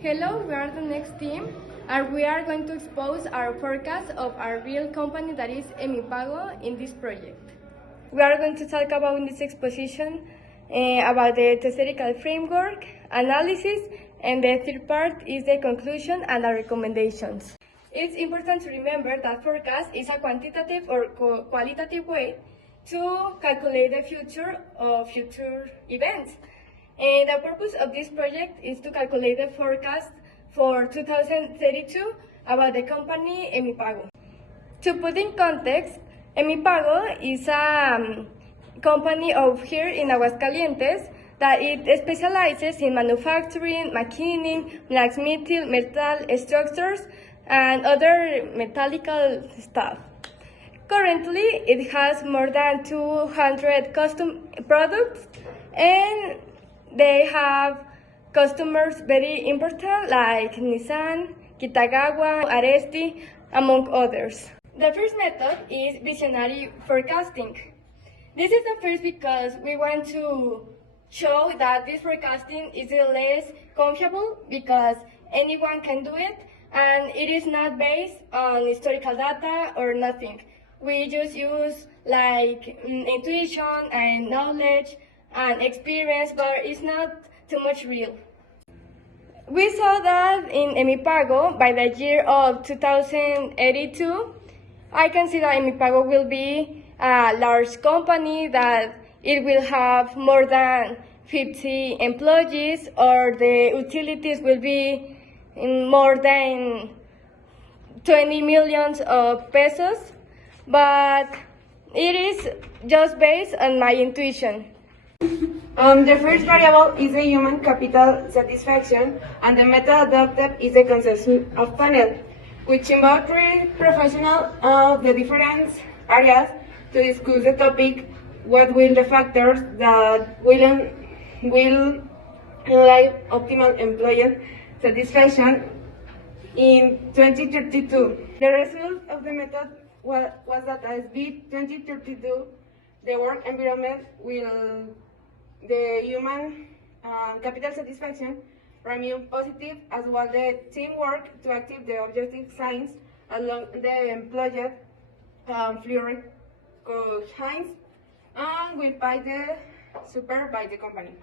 Hello, we are the next team, and we are going to expose our forecast of our real company that is Emipago in this project. We are going to talk about in this exposition about the theoretical framework, analysis, and the third part is the conclusion and the recommendations. It's important to remember that forecast is a quantitative or qualitative way to calculate the future of future events. And the purpose of this project is to calculate the forecast for 2032 about the company Emipago. To put in context, Emipago is a company of here in Aguascalientes that it specializes in manufacturing, machining, blacksmithing, metal structures, and other metallical stuff. Currently, it has more than 200 custom products, and they have customers very important like Nissan, Kitagawa, Aresti, among others. The first method is visionary forecasting. This is the first because we want to show that this forecasting is less confiable because anyone can do it and it is not based on historical data or nothing. We just use like intuition and knowledge and experience, but it's not too much real. We saw that in Emipago by the year of 2082, I can see that Emipago will be a large company, that it will have more than 50 employees, or the utilities will be in more than 20 millions of pesos, but it is just based on my intuition. The first variable is the human capital satisfaction, and the method adopted is the consensus of panel, which involves three professionals of the different areas to discuss the topic. What will the factors that will enable optimal employee satisfaction in 2032? The result of the method was that as by 2032, the work environment will the human capital satisfaction remain positive, as well the teamwork to achieve the objective signs along the employee fluid signs and will by the super by the company.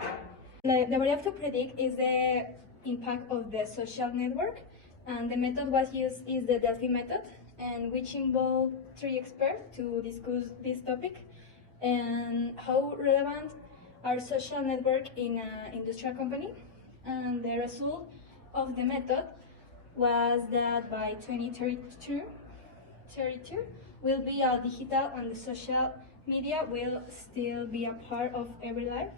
The variable to predict is the impact of the social network, and the method was used is the Delphi method, and which involved 3 experts to discuss this topic and how relevant our social network in an industrial company. And the result of the method was that by 2032 will be all digital, and the social media will still be a part of every life.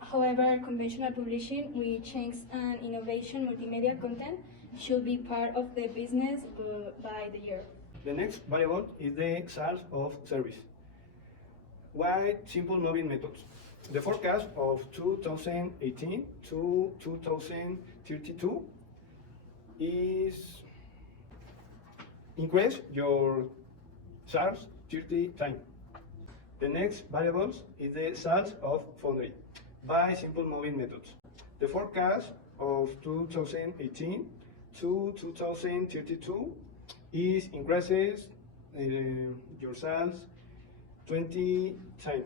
However, conventional publishing, which change and innovation multimedia content, should be part of the business by the year. The next variable is the size of service. Why simple moving methods? The forecast of 2018 to 2032 is increase your sales 30 times. The next variables is the sales of foundry by simple moving methods. The forecast of 2018 to 2032 is increases your sales 20 times.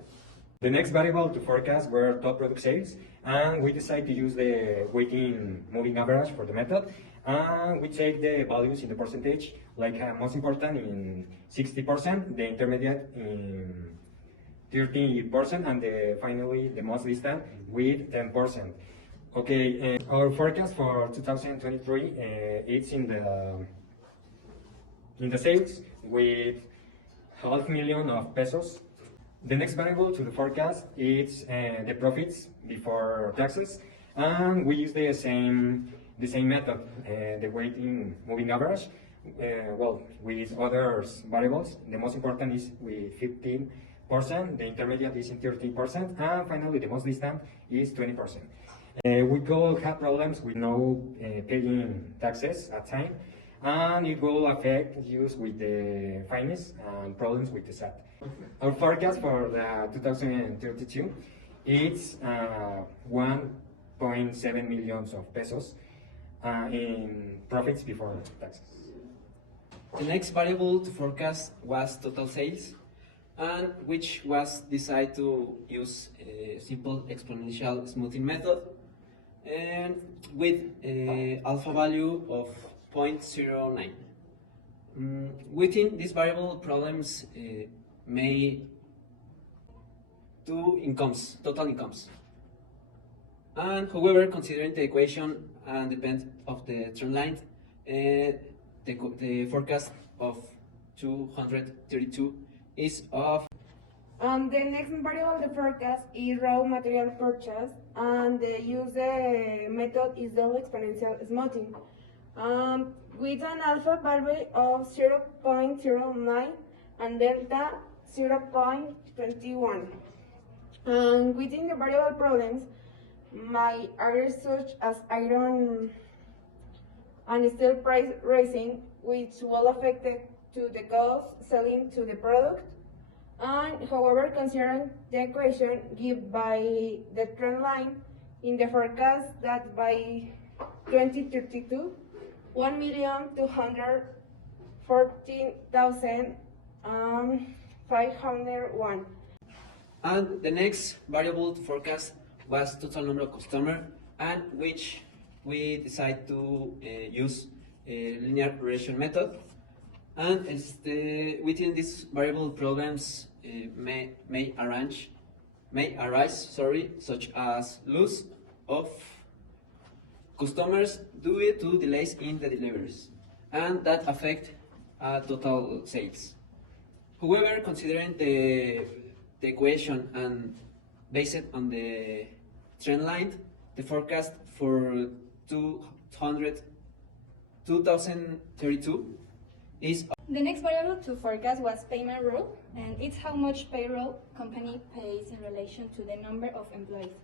The next variable to forecast were top product sales, and we decided to use the weighting moving average for the method. And we take the values in the percentage, like most important in 60%, the intermediate in 30%, and finally the most distant with 10%. Okay, our forecast for 2023 it's in the sales with 500,000 of pesos. The next variable to the forecast is the profits before taxes, and we use the same method, the weighting moving average. Well, with other variables, the most important is with 15%, the intermediate is in 13%, and finally the most distant is 20%. We could have problems with no paying taxes at time, and it will affect use with the finance and problems with the SAT. Our forecast for the 2032 is 1 0.7 millions of pesos in profits before taxes. The next variable to forecast was total sales, and which was decided to use a simple exponential smoothing method, and with a alpha value of 0.09. Within this variable, problems may two incomes, total incomes. And however, considering the equation and depend of the trend line, the forecast of 232 is of. The next variable of the forecast is raw material purchase, and the use method is double exponential smoothing, with an alpha value of 0.09 and delta 0.21. Within the variable problems, my areas such as iron and steel price rising, which will affect to the cost selling to the product. And however, considering the equation given by the trend line in the forecast that by 2032, 1,214,501. And the next variable to forecast was total number of customers, and which we decided to use a linear regression method. And within these variable problems may arise, such as loss of customers due to delays in the deliveries, and that affect total sales. However, considering the equation and based on the trend line, the forecast for 2032 is. The next variable to forecast was payment rule, and it's how much payroll company pays in relation to the number of employees.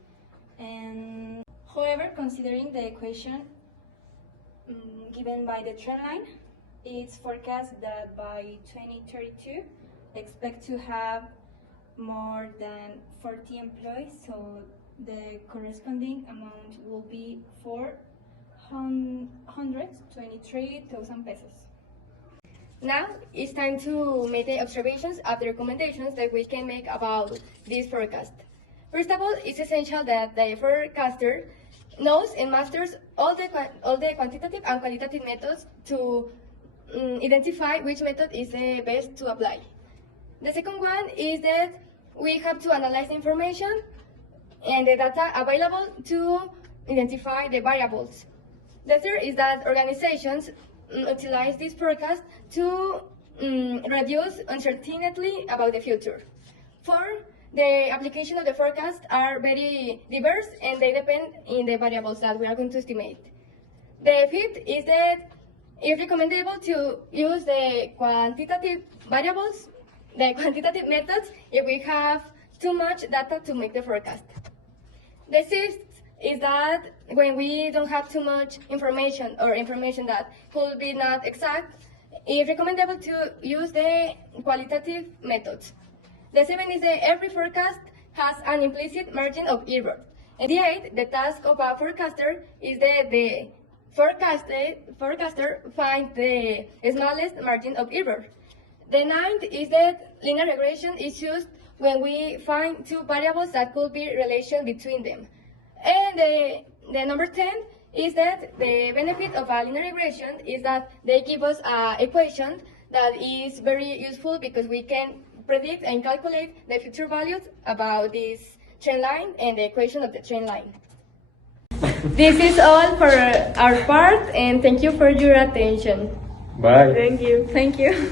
And however, considering the equation given by the trend line, it's forecast that by 2032 expect to have more than 40 employees, so the corresponding amount will be 423,000 pesos. Now it's time to make the observations of the recommendations that we can make about this forecast. First of all, it's essential that the forecaster knows and masters all the quantitative and qualitative methods to identify which method is the best to apply. The second one is that we have to analyze the information and the data available to identify the variables. The third is that organizations utilize this forecast to reduce uncertainty about the future. Four, the application of the forecast are very diverse and they depend in the variables that we are going to estimate. The fifth is that it's recommendable to use the quantitative variables, the quantitative methods, if we have too much data to make the forecast. The sixth is that when we don't have too much information or information that could be not exact, it's recommendable to use the qualitative methods. The seventh is that every forecast has an implicit margin of error. And the eighth, the task of a forecaster is that the forecaster finds the smallest margin of error. The ninth is that linear regression is used when we find two variables that could be relation between them. And the number 10 is that the benefit of a linear regression is that they give us an equation that is very useful because we can predict and calculate the future values about this trend line and the equation of the trend line. This is all for our part, and thank you for your attention. Bye. Thank you. Thank you.